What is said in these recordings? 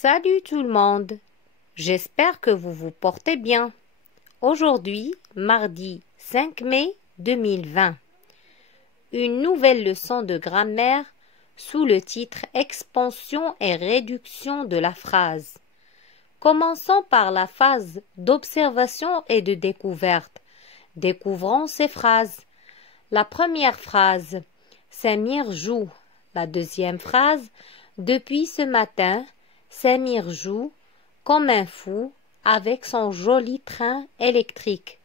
Salut tout le monde, j'espère que vous vous portez bien. Aujourd'hui, mardi 5 mai 2020, une nouvelle leçon de grammaire sous le titre Expansion et réduction de la phrase. Commençons par la phase d'observation et de découverte. Découvrons ces phrases. La première phrase, Samir joue. La deuxième phrase, depuis ce matin, Samir joue comme un fou avec son joli train électrique.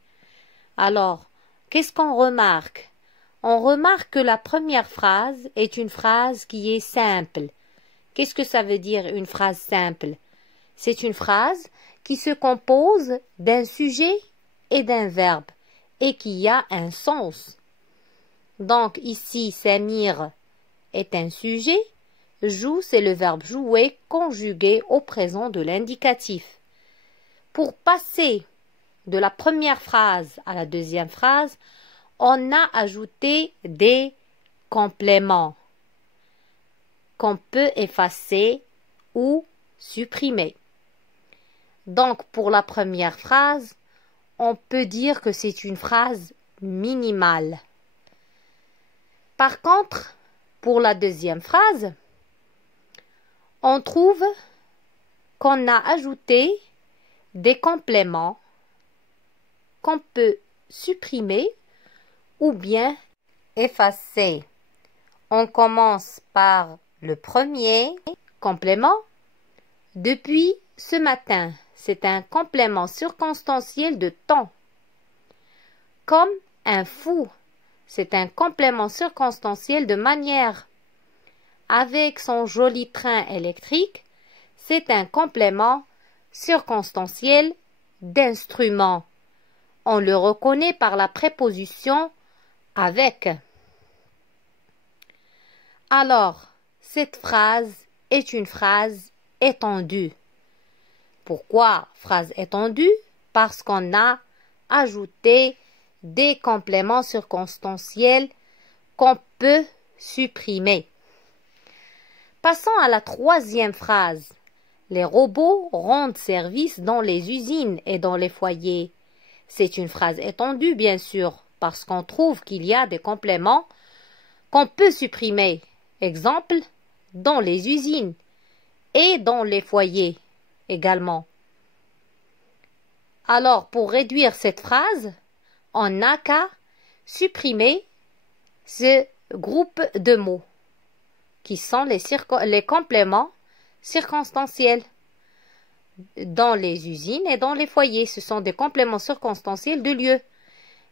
Alors, qu'est-ce qu'on remarque? On remarque que la première phrase est une phrase qui est simple. Qu'est-ce que ça veut dire une phrase simple? C'est une phrase qui se compose d'un sujet et d'un verbe et qui a un sens. Donc ici, Samir est un sujet. Joue, c'est le verbe jouer conjugué au présent de l'indicatif. Pour passer de la première phrase à la deuxième phrase, on a ajouté des compléments qu'on peut effacer ou supprimer. Donc, pour la première phrase, on peut dire que c'est une phrase minimale. Par contre, pour la deuxième phrase, on trouve qu'on a ajouté des compléments qu'on peut supprimer ou bien effacer. On commence par le premier complément. Depuis ce matin, c'est un complément circonstanciel de temps. Comme un fou, c'est un complément circonstanciel de manière. Avec son joli train électrique, c'est un complément circonstanciel d'instrument. On le reconnaît par la préposition avec. Alors, cette phrase est une phrase étendue. Pourquoi phrase étendue? Parce qu'on a ajouté des compléments circonstanciels qu'on peut supprimer. Passons à la troisième phrase. Les robots rendent service dans les usines et dans les foyers. C'est une phrase étendue, bien sûr, parce qu'on trouve qu'il y a des compléments qu'on peut supprimer. Exemple, dans les usines et dans les foyers également. Alors, pour réduire cette phrase, on n'a qu'à supprimer ce groupe de mots qui sont les compléments circonstanciels. Dans les usines et dans les foyers, ce sont des compléments circonstanciels de lieu.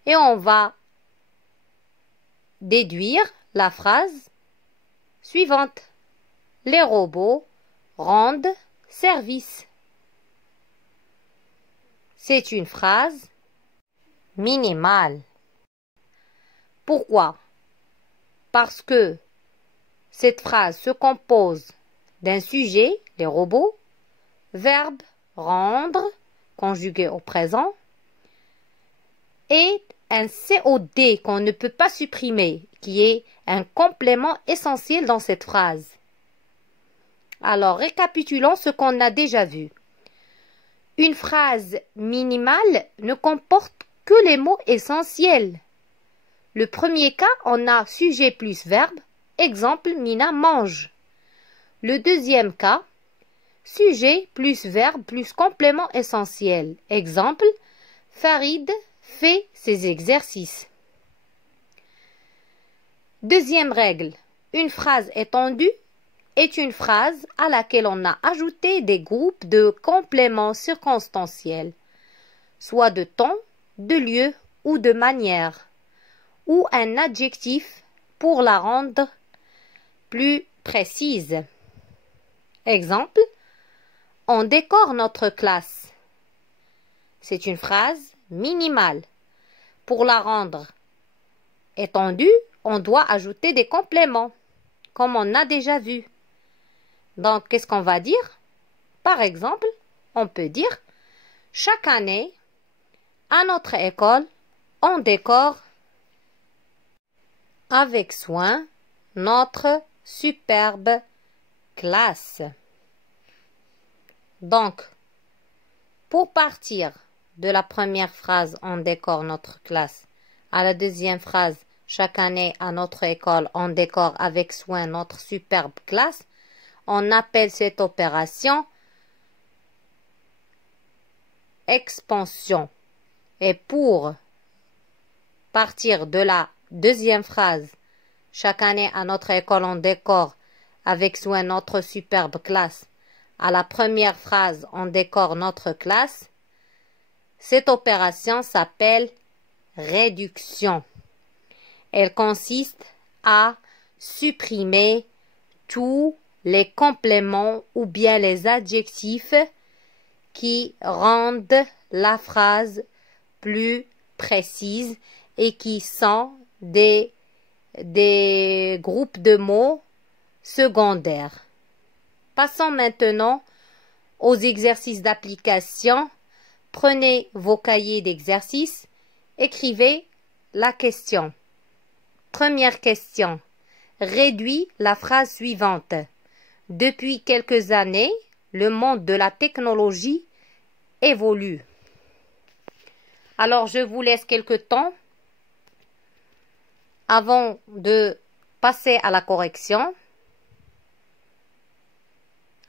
Et on va déduire la phrase suivante. Les robots rendent service. C'est une phrase minimale. Pourquoi? Parce que cette phrase se compose d'un sujet, les robots, verbe rendre, conjugué au présent, et un COD qu'on ne peut pas supprimer, qui est un complément essentiel dans cette phrase. Alors, récapitulons ce qu'on a déjà vu. Une phrase minimale ne comporte que les mots essentiels. Le premier cas, on a sujet plus verbe. Exemple, Nina mange. Le deuxième cas, sujet plus verbe plus complément essentiel. Exemple, Farid fait ses exercices. Deuxième règle, une phrase étendue est une phrase à laquelle on a ajouté des groupes de compléments circonstanciels, soit de temps, de lieu ou de manière, ou un adjectif pour la rendre plus précise. Exemple, on décore notre classe. C'est une phrase minimale. Pour la rendre étendue, on doit ajouter des compléments, comme on a déjà vu. Donc, qu'est-ce qu'on va dire? Par exemple, on peut dire « Chaque année, à notre école, on décore avec soin notre superbe classe. » Donc, pour partir de la première phrase, on décore notre classe, à la deuxième phrase, chaque année à notre école, on décore avec soin notre superbe classe, on appelle cette opération expansion. Et pour partir de la deuxième phrase, chaque année à notre école, on décore avec soin notre superbe classe. À la première phrase, on décore notre classe. Cette opération s'appelle réduction. Elle consiste à supprimer tous les compléments ou bien les adjectifs qui rendent la phrase plus précise et qui sont des groupes de mots secondaires. Passons maintenant aux exercices d'application. Prenez vos cahiers d'exercices, écrivez la question. Première question. Réduis la phrase suivante. Depuis quelques années, le monde de la technologie évolue. Alors, je vous laisse quelque temps avant de passer à la correction.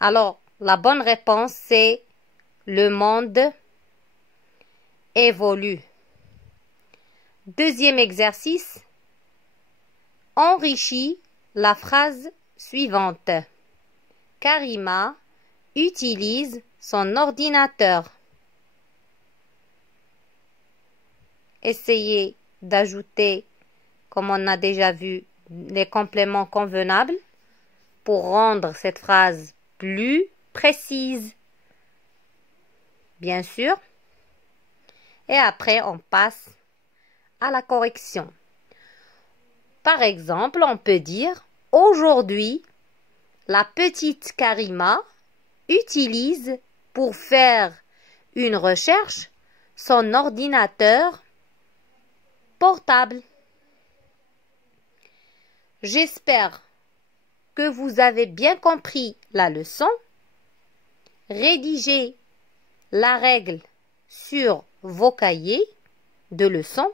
Alors, la bonne réponse, c'est le monde évolue. Deuxième exercice. Enrichis la phrase suivante. Karima utilise son ordinateur. Essayez d'ajouter, comme on a déjà vu, les compléments convenables pour rendre cette phrase plus précise. Bien sûr. Et après, on passe à la correction. Par exemple, on peut dire « Aujourd'hui, la petite Karima utilise pour faire une recherche son ordinateur portable. » J'espère que vous avez bien compris la leçon. Rédigez la règle sur vos cahiers de leçons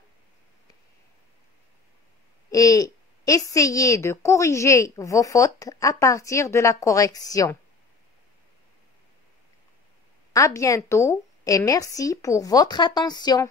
et essayez de corriger vos fautes à partir de la correction. À bientôt et merci pour votre attention.